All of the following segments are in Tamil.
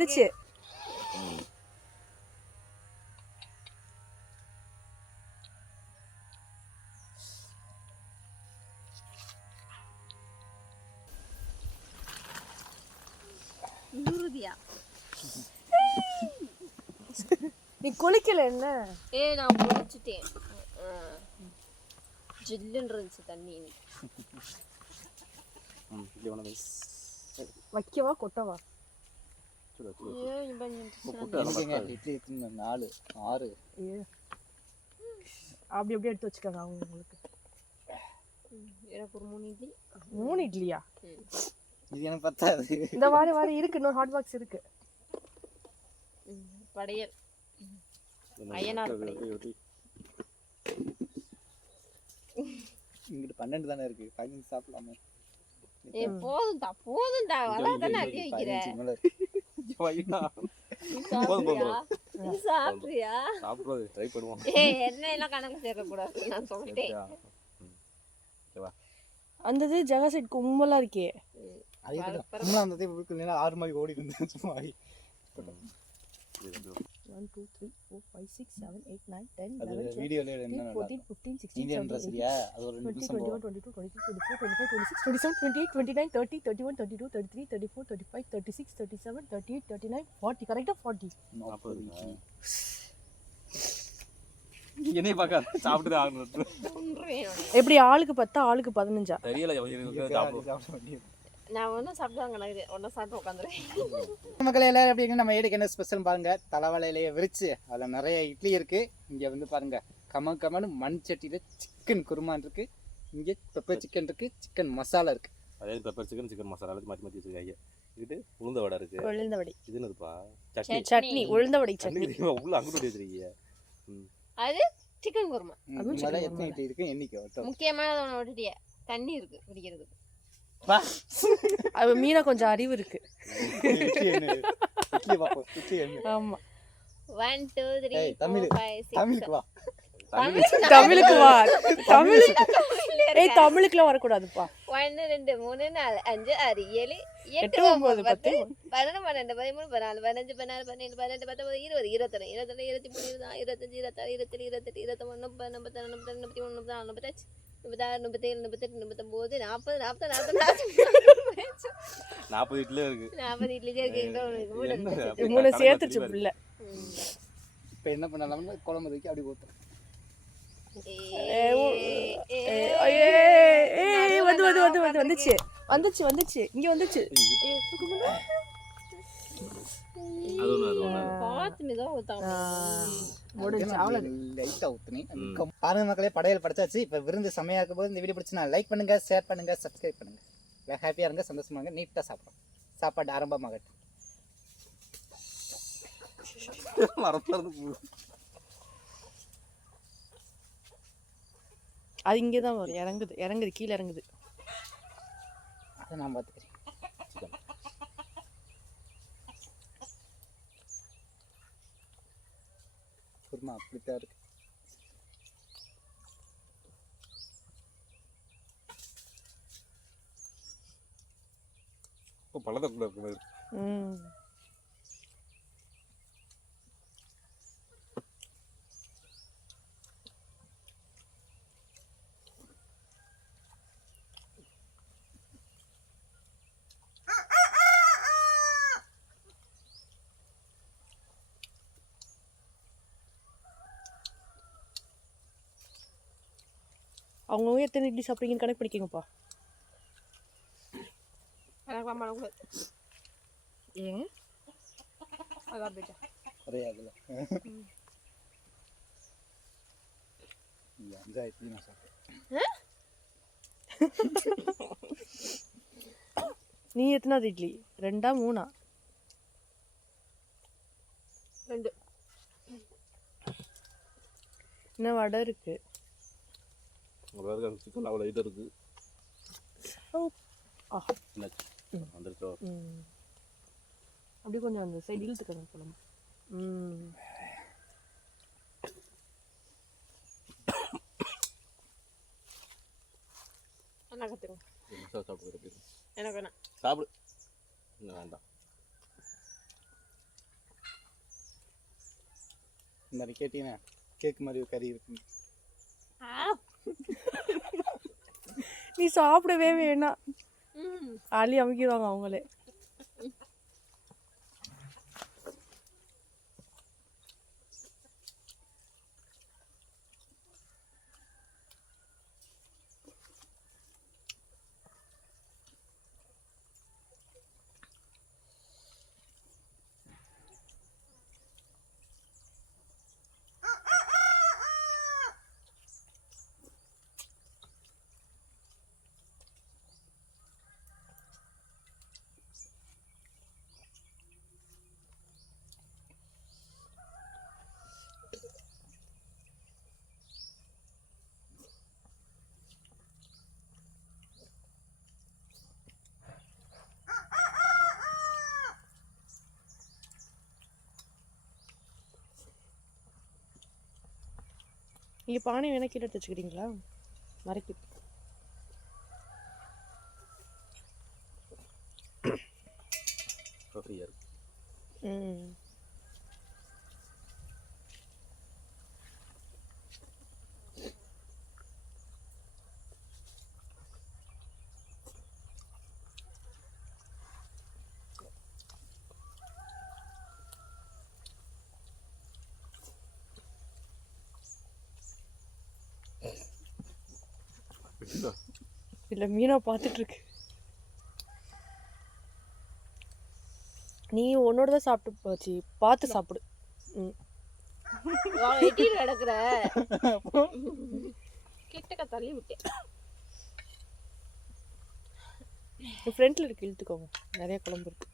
வந்துச்சு. நீ குளிக்கல என்ன? நான் குளிச்சுட்டேன். ஜில்லுன்னு இருந்துச்சு தண்ணி. வைக்கவா கொட்டவா? இட்லி 4 6 அப்படி அப்படியே எடுத்து வச்சுக்கோங்க அவங்க உங்களுக்கு. எனக்கு ஒரு 3 இட்லி. 3 இட்லியா? இது எனக்கு பத்தாது. இந்த வாரம் இருக்கு, இன்னொரு ஹாட் பாக்ஸ் இருக்கு. படையல் ஐயனார் படையல். இங்கிட்டு 12 தானே இருக்கு. 15 சாப்பிடலாமே. போதும்டா அதான் அடி வைக்கிறேன். சாப்பிட்றியா? சாப்பிடுறது ட்ரை பண்ணுவோம். என்ன எல்லாம் கணக்கு சேர்க்க கூடாது நான் சொல்லிட்டேன். அந்த இது ஜகா சைட் கும்பலா இருக்கே. அதே கும்பலா அந்த 6 மாதிரி ஓடி இருந்துச்சு சும்மா. 1 2 3 4 5 6 7 8 9 10 11 வீடியோல என்ன 14 15 16 17 அது ஒரு 20 21 22 23 24 25 26 27 28 29 30 31 32 33 34 35 36 37 38 39 40 கரெக்ட்டா 40. என்னைய பார்க்க சாப்பிட்டு ஆகணும். எப்படி ஆளுக்கு 10 ஆளுக்கு 15? தெரியல. நான் ஒன்றும் சாப்பிடுவாங்க. ஒன்றும் சாப்பிட்டு உட்காந்துறேன். மக்கள் எல்லாரும் எப்படி இருக்கு? நம்ம ஏடுக்கு என்ன ஸ்பெஷல் பாருங்க. தலைவலையிலேயே விரிச்சு அதில் நிறைய இட்லி இருக்கு. இங்கே வந்து பாருங்க கமன்னு மண் சட்டியில் சிக்கன் குருமான் இருக்கு. இங்கே பெப்பர் சிக்கன் இருக்கு, சிக்கன் மசாலா இருக்கு. அதாவது பெப்பர் சிக்கன் சிக்கன் மசாலா மாற்றி மாற்றி வச்சிருக்காங்க. இது உளுந்த வடை இருக்கு. உளுந்த வடை இது என்னதுப்பா? சட்னி. உளுந்த வடை சட்னி உள்ள அங்குட்டு வச்சிருக்கீங்க. அது சிக்கன் குருமா. எத்தனை இட்லி இருக்கு எண்ணிக்கை? முக்கியமானது ஒன்று விட்டுட்டிய, தண்ணி இருக்கு குடிக்கிறதுக்கு. அது மீனா கொஞ்சம் அறிவு இருக்கு. ஆமா. 1 2 3 4 5 6 தமிழுக்கு வா. தமிழுக்கு வா. தமிழுக்குலாம் வரக்கூடாதுப்பா. 1 2 3 4 5 6 7 8 9 10 11 12 13 14 15 16 17 18 19 20 21 22 23 25 26 27 28 29 30 31 32 33 34 35 36 37 38 39 40 இட்லி இருக்கு. 40 இட்லி இருக்கு. 3 சேர்த்துச்சு புள்ள. இப்போ என்ன பண்ணலாம்? குழம்பு தூக்கி அப்படி ஊத்துறேன். வந்துச்சு இங்க வந்துச்சு. பாருங்க மக்களே, படையல் படைச்சாச்சு. இப்ப விருந்து செமையா இருக்கும் போது இந்த வீடியோ பிடிச்சுனா லைக் பண்ணுங்க, ஷேர் பண்ணுங்க, சப்ஸ்கிரைப் பண்ணுங்க. ஹாப்பியா இருங்க, சந்தோஷமா இருங்க, நீட்டா சாப்பிடுறோம். சாப்பாடு ஆரம்பமாகட்டும். அது இங்கேதான் வரும். இறங்குது கீழே இறங்குது. அதை நான் பார்த்துக்கிறேன். குருமா அப்படித்தான் இருக்கு. பழத்தக்குள்ள இருக்கு. அவங்கவுங்க எத்தனை இட்லி சாப்பிட்றீங்கன்னு கணக்கு பண்ணிக்கோங்கப்பா. ஏங்க அதான் போயிட்டா ஒரே அதில் 5 இட்லி நான் சாப்பிட்டேன். நீ எத்தனாவது இட்லி? 2ஆ 3ஆ? 2. இன்னும் வடை இருக்கு. சிக்கன் அவ்வளோ ஐட்டம் இருக்கு. அப்படியே கொஞ்சம் அந்த சைடு இழுத்துக்கணும் குழம்பு. சாப்பிடு. வேண்டாம். இந்த மாதிரி கேட்டீங்கன்னா கேக் மாதிரி கறி இருக்கு. நீ சாப்பிடவே வேணாம். அள்ளி அமுக்கிடுவாங்க அவங்களே. நீங்கள் பானை வேணால் கீழே எடுத்து வச்சுக்கிறீங்களா? மறைக்கு. ஃப்ரீயாக இருக்கு. இல்லை மீனா பார்த்துட்ருக்கு. நீ உன்னோட தான் சாப்பிட்டு போச்சு, பார்த்து சாப்பிடு. கிடக்குற கிட்டக்க தள்ளி விட்டேன். ஃப்ரெண்ட்ல இருக்கு, இழுத்துக்கோங்க. நிறைய குழம்பு இருக்கு.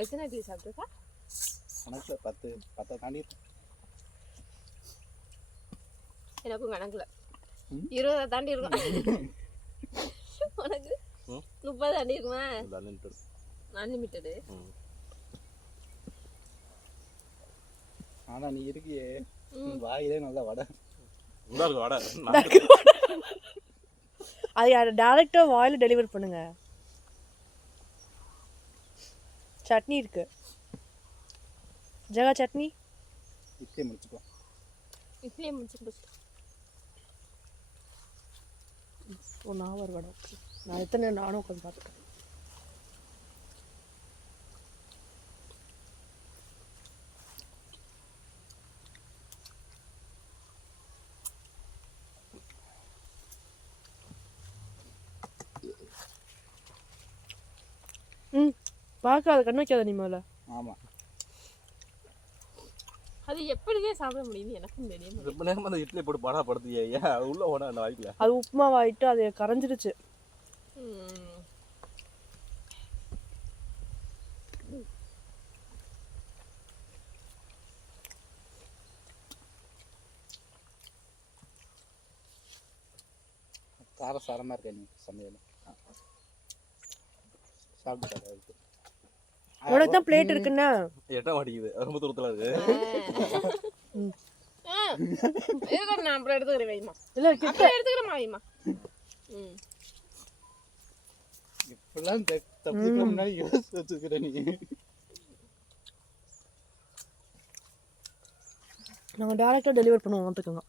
எத்தனை இட்லி சாப்பிட்டுருக்கா? கணக்கில் 10 தாண்டி. எனக்கும் கணக்குல 20 தாண்டி இருக்கும். உனக்கு 30 தாண்டி இருக்குமா? அன்லிமிட்டடு. ஆனால் நீ இருக்கியே வாயிலே நல்லா வடை. வடை அது டேரெக்டாக வாயில் டெலிவர் பண்ணுங்க. சட்னி இருக்கு. ஜகா சட்னி. இட்லி முடிச்சுக்கோ. இட்லியை முடிச்சுட்டு ஒரு நாவர் வடை. நான் எத்தனை நானும் உட்காந்து பார்த்துட்டேன். பார்க்காத கண்ணு வைக்காத நீ மேலே. ஆமாம், அது எப்படிதான் சாப்பிட முடியுது எனக்கும் தெரியும். ரொம்ப நேரம் அந்த இட்லி போட்டு படா படுத்தியா? ஏன் உள்ள ஓட அந்த வாய்க்கல? அது உப்புமாவாயிட்டு அது கரைஞ்சிருச்சு. காரம் சாரமாக இருக்கா நீ சமையல்? சாப்பிட்டு உனக்கு தான் பிளேட் இருக்குன்னா எட்ட மாட்டேங்குது. ரொம்ப தூரத்தில் இருக்கு. நான் அப்புறம் எடுத்துக்கிறேன் வைமா. இல்லை அப்புறம் எடுத்துக்கிறேன் வைமா. இப்பெல்லாம் தப்பிக்க முன்னாடி யோசிச்சு வச்சுக்கிற நீ. நாங்கள் டேரெக்டாக டெலிவர் பண்ணுவோம், பார்த்துக்கோங்க.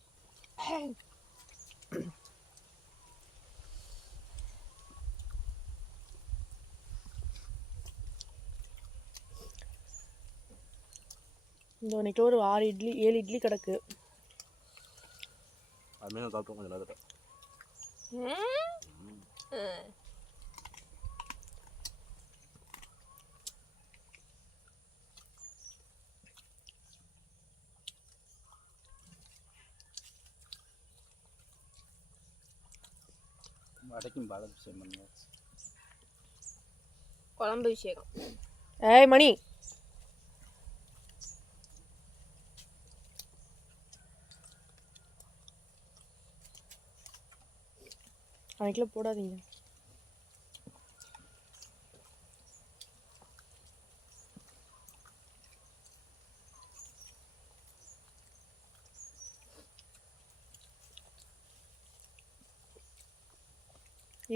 இந்த இன்னைக்கு ஒரு 6 இட்லி 7 இட்லி கிடக்கு. அதுமாதிரி நான் சாப்பிட்டோம் கொஞ்சம் நேரத்தில். வடைக்கும் பாலாபிஷேகம் பண்ணுவோம். குழம்பு விஷயம். ஏய் மணி, அன்னைக்குள்ள போடாதீங்க.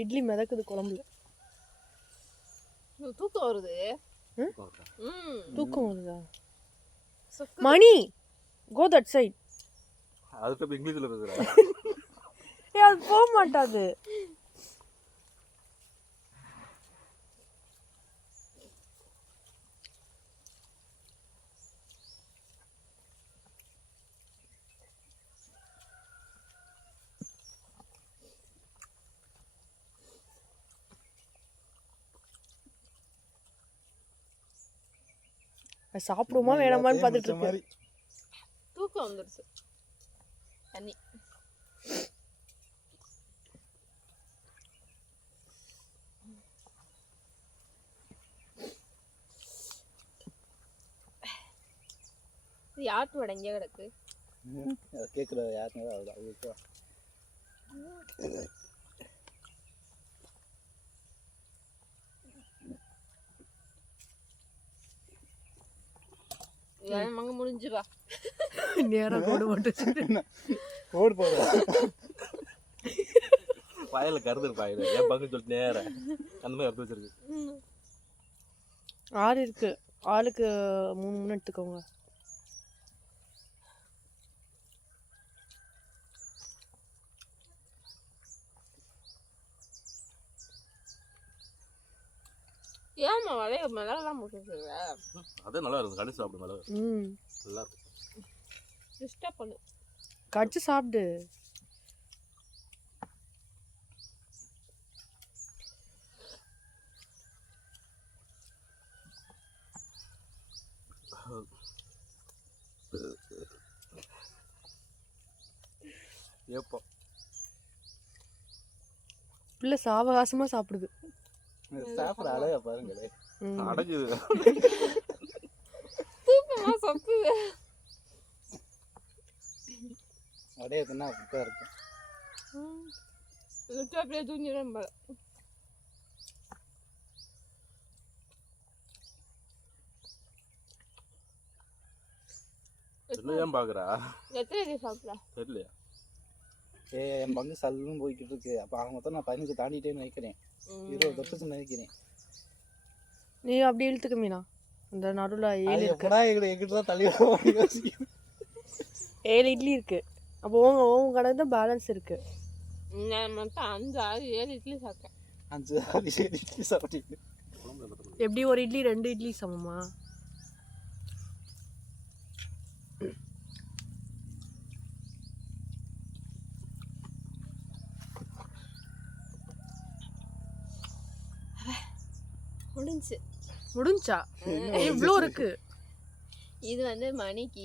இட்லி மிதக்குது குழம்புல. தூக்கம் வருது. தூக்கம் வருதா? மணி கோ தட் சைட். அதுக்கு இப்போ இங்கிலீஷில் இருக்கிற அது போக மாட்டாது. சாப்பிடுமா வேணாமான்னு பார்த்துட்டு இருக்கு. தூக்கம் வந்துருச்சு. தண்ணி யாட்டு வடை எங்கே கிடக்கு? கேட்குறது யாருங்க அவங்களுக்கு அங்கே முடிஞ்சுவா. நேரம் கோடு போட்டு ஓடு போடுற வாயில கருது பாயில ஏன் பங்கு சொல்லிட்டு நேரம் அந்த மாதிரி எடுத்து வச்சிருக்கு. 6 இருக்கு. ஆளுக்கு 3 எடுத்துக்கோங்க. ஏமா வளைய மிளகாலாம் போட்டுருக்குற? அதே நல்லா இருக்கும். கடிச்சு சாப்பிடு மிளகு. நல்லா இருக்கும். டிஸ்டர்ப் பண்ணு. கடிச்சு சாப்பிடு. எப்போ பிள்ளை சாவகாசமா சாப்பிடுது. சாப்பிட அழகா பாருங்களே. அடங்குது. தூக்கமா சப்பு. அடையதுன்னா அப்படித்தான் இருக்கும். அப்படியே தூங்கிடும் போல. ஏன் பாக்குறா? எத்தனை சாப்பிடா தெரியலையா? என் பங்கு சல்லுன்னு போய்கிட்டு இருக்கு. அப்போ ஆக மொத்தம் நான் 15 தாண்டிட்டேன்னு நினைக்கிறேன். 20 தொட்டு நினைக்கிறேன். நீ அப்படி இழுத்துக்க மீனா. அந்த நடுவில் 7 எப்படா எங்கிட்ட தான் தள்ளி 7 இட்லி இருக்கு. அப்போ உங்க கடை தான் பேலன்ஸ் இருக்கு. நான் மட்டும் 5, 6, 7 இட்லி சாப்பிட்டேன். 5, 6, 7 இட்லி சாப்பிட்டீங்க. எப்படி ஒரு இட்லி 2 இட்லி சமமா? முடிஞ்சா இவ்வளோ இருக்கு. இது வந்து மணிக்கு,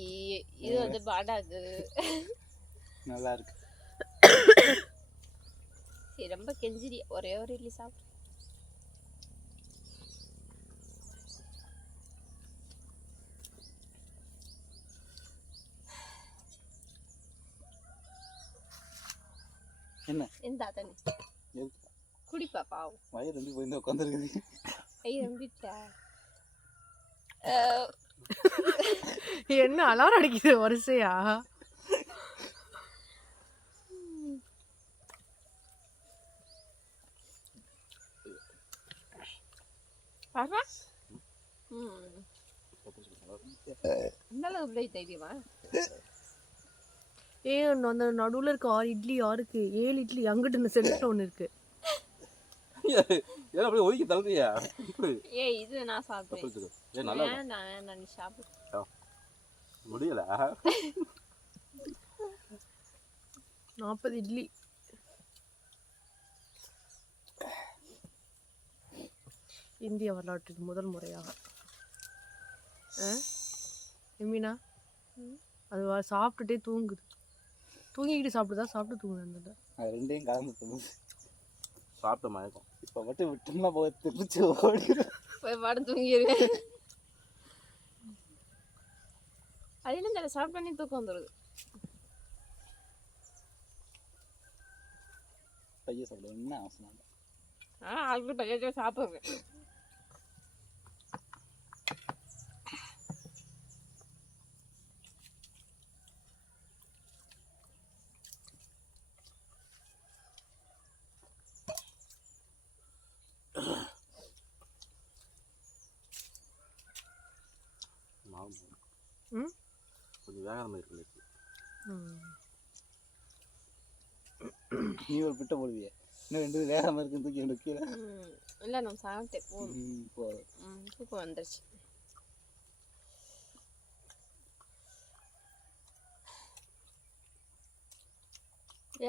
இது வந்து பாடாக்கு. நல்லா இருக்கு. சரி ரொம்ப கெஞ்சிரி. ஒரே ஒரு இட்லி சாப்பிடு. என்ன எந்த தண்ணி குடிப்பா பாவம். வயிறு ரெண்டு போய் உட்காந்துருக்குது. ஐயோ நம்பிட்டா. என்ன அலாரம் அடிக்குது வரிசையா? இந்த அளவுக்கு பிள்ளை தெரியுமா? அந்த நடுவில் இருக்க 6 இட்லி யாருக்கு? 7 இட்லி அங்கிட்டு இந்த சென்டர் ஒன்று இருக்கு. ஏன் அப்படியே ஒதுக்கி தள்ளுறியா? ஏய் இது நான் சாப்பிடுறேன். ஏன் நல்லா வேண்டாம் நீ சாப்பிடு. முடியல. 40 இட்லி. இந்திய வரலாற்றில் முதல் முறையாக எம்மினா அது சாப்பிட்டுட்டே தூங்குது. தூங்கிக்கிட்டு சாப்பிடுதா சாப்பிட்டு தூங்குது. அது ரெண்டையும் கலந்து தூங்குது. சாப்பிட்ட மயக்கம். இப்போ மட்டும் விட்டோம்னா போய் திருச்சி ஓடிடும். போய் பாடம் தூங்கிடுவேன். அது என்ன தெரியல, சாப்பிட்டோன்னே தூக்கம் வந்துடுது. பையன் சாப்பிடுவேன். என்ன அவசரம்? அதுக்கு பையன் சாப்பிடுவேன். வேகாத மாதிரி இருக்குல்ல நீ ஒரு பிட்டை போடுவியே இன்னும் 2 வேகாமல் இருக்குன்னு தூக்கி ரெண்டு கீழே இல்லை நான் சாப்பிட்டேன் போதும் போதும் தூக்கம் வந்துருச்சு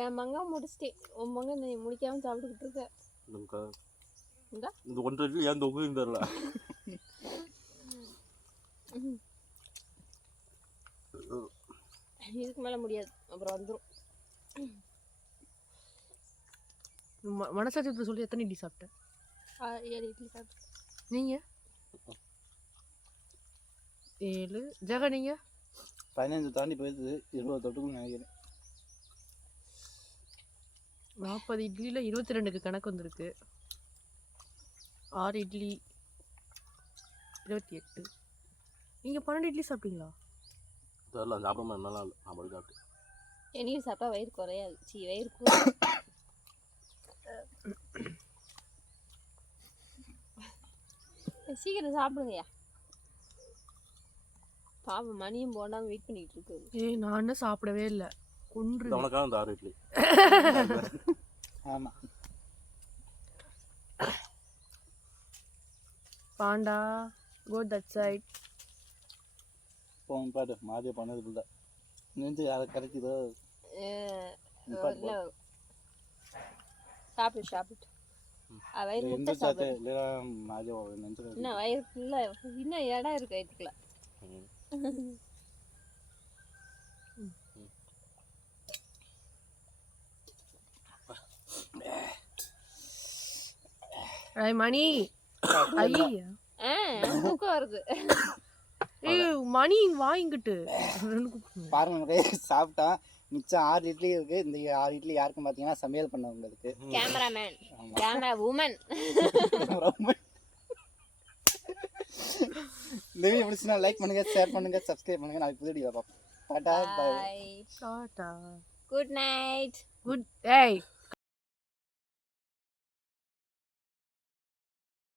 என் மங்கா முடிச்சிட்டேன் உன் மங்க நீ முடிக்காம சாப்பிட்டுக்கிட்டு இருக்க இந்தா. இந்த 1.5 இட்லி ஏன் தொகுதின்னு தெரில இதுக்கு மேலே முடியாது அப்புறம் வந்துடும் மனசாட்சி சொல்லி எத்தனை இட்லி சாப்பிட்டேன் 7 இட்லி சாப்பிட்டேன் நீங்கள் 7 ஜெகா நீங்கள் 15 தாண்டி போயிடுது 20 தொட்டுக்குன்னு நினைக்கிறேன் 40 இட்லியில் 22க்கு கணக்கு வந்திருக்கு 6 இட்லி 28 நீங்கள் 12 இட்லி சாப்பிட்டீங்களா தெரில சாப்பிடாம நல்லா இல்லை நான் போய் சாப்பிட்டேன் என்னையும் சாப்பிட்டா வயிறு குறையாது வயிறு சீக்கிரம் சாப்பிடுங்கய்யா பாப்பா மணியும் போடாமல் வெயிட் பண்ணிட்டு இருக்கு நான் இன்னும் சாப்பிடவே இல்லை கொன்று உனக்காக இந்த 6 இட்லி ஆமாம் பாண்டா கோ தட் சைட் போன் பாட்டு மாதிரியே பண்ணது பிள்ளை நெஞ்சு யாரை கிடைக்குதோ சாப்பிட்டு சாப்பிட்டு வயிறு எந்த முட்டை சாத்து சாப்பிடு இல்லையா மாதிரியே நெஞ்சு இன்னும் வயிறு ஃபுல்லாக இன்னும் இடம் இருக்கு வயிற்றுக்குள்ள மணி ஐயா தூக்கம் வருது மணி வாங்கிட்டு பாருங்க நமக்கு சாப்பிட்டா மிச்சம் 6 இட்லி இருக்கு இந்த 6 இட்லி யாருக்கும் பார்த்தீங்கன்னா சமையல் பண்ணவங்களுக்கு கேமராமேன் கேமரா உமன் இந்த வீடியோ பிடிச்சினா லைக் பண்ணுங்க ஷேர் பண்ணுங்க சப்ஸ்கிரைப் பண்ணுங்க நாளைக்கு புது வீடியோ பார்ப்போம் tata bye tata good night good ஏய்